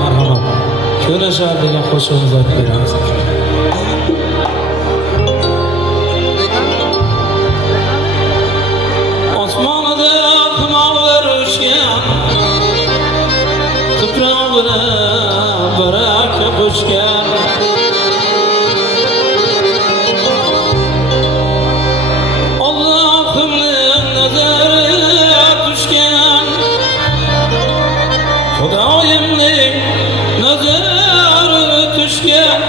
Marhamat. Ko'rashar degan qo'shig'imizni aytib beramiz. Osmonida himolar uchgan, tuprog'ida baraka qo'shgan. Xudoyimning nazari tushgan,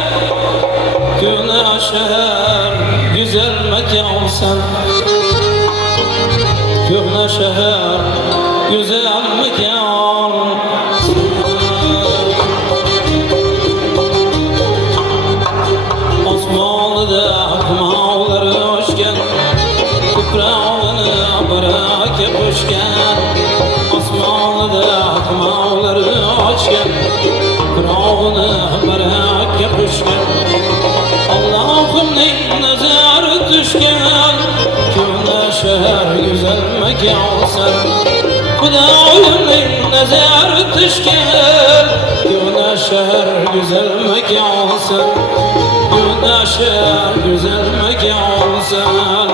ko'na shahar güzel mekansan, ko'na shahar güzel mekan. Osmonida himolar uchgan, tuprog'ini baraka qo'shgan. Osmonida himolar ochgan, tuprog'ini baraka qo'shgan. Allohimning nazari tushgan, ko'na shahar güzel mekansan. Xudoyimning nazari tushgan, ko'na shahar güzel mekansan, ko'na shahar güzel mekansan.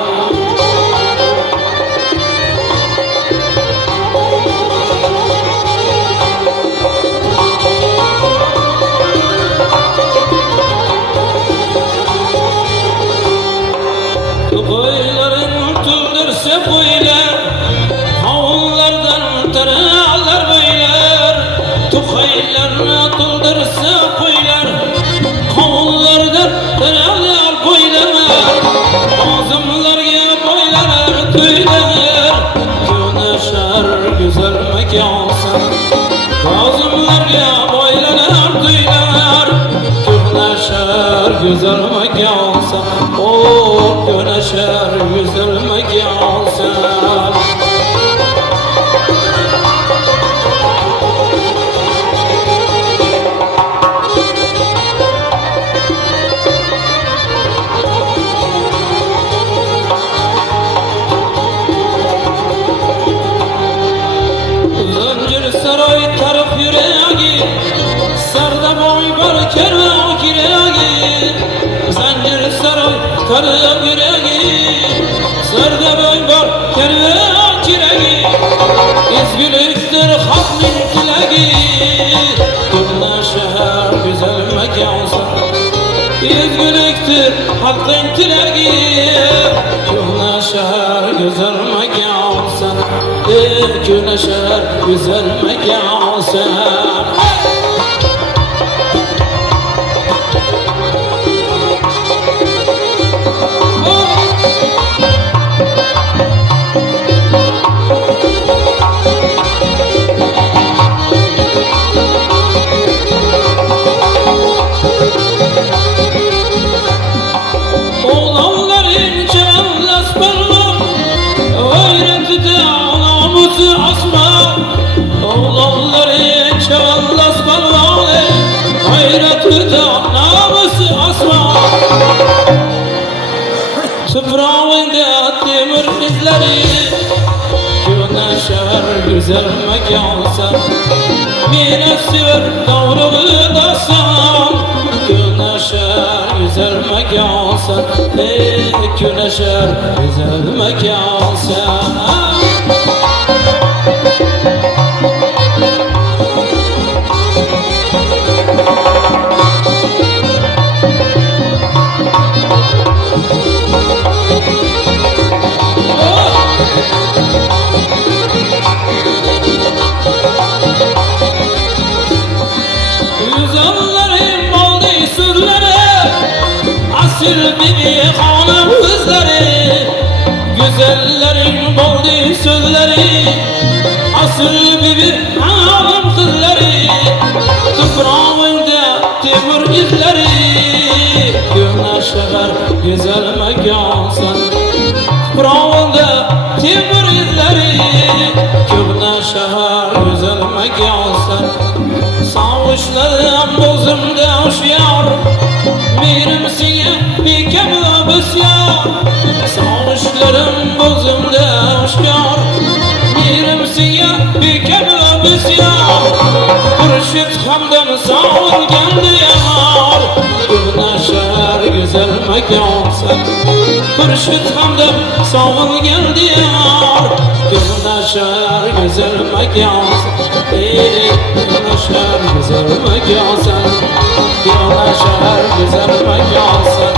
Qo'ylaring to'ldirsa qo'ylar, hovullardan taralar bo'ylar. To'qaylarni to'ldirsa qo'ylar, hovullardan taralar bo'ylar. Ozimlarga bo'ylar to'ylar, ko'na shahar güzel mekansan. Ozimlarga bo'ylar to'ylar, ko'na shahar güzel mekansan. Ko'na shahar güzel mekansan. Zanjir saroy taraf yuragi, sardaboy bar kervan kiragi. Zanjir saroy taraf yuragi, sardaboy bar kervan kiragi. Ezgulikdir xalqning tilagi, ko'na shahar güzel mekansan. Ezgulikdir xalqning tilagi, ko'na shahar güzel mekansan. Ko'na shahar güzel mekansan. Oğlanların çavallas balvalı, hayratlıda namusu asma. Toprağında demir izleri, ko'na shahar güzel mekansan. Meni sever doğruğu dasan, ko'na shahar güzel mekansan. Ko'na shahar güzel mekansan. Güzellerin oldu sürleri, asil bir hanım kızları. Güzellerin oldu sözleri, asil bir hanım kızları. Toprağında demir izleri, ko'na shahar güzel mekansan. Toprağında demir izleri, ko'na shahar güzel mekansan. Sağışlarım bozumda hoşyar, benim size bir kebabız ya. Sağışlarım bozumda Hürşit hamdan sağılgan diyar Gülnaşar güzel mekansın Hürşit hamdan sağılgan diyar Gülnaşar güzel mekansın Gülnaşar güzel mekansın Gülnaşar güzel mekansın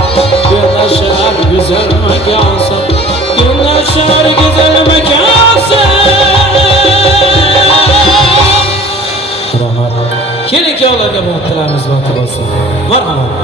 Gülnaşar güzel mekansın Gülnaşar güzel mekansın Keling ki olarga bu atlarimiz batib olsin. Marhamat.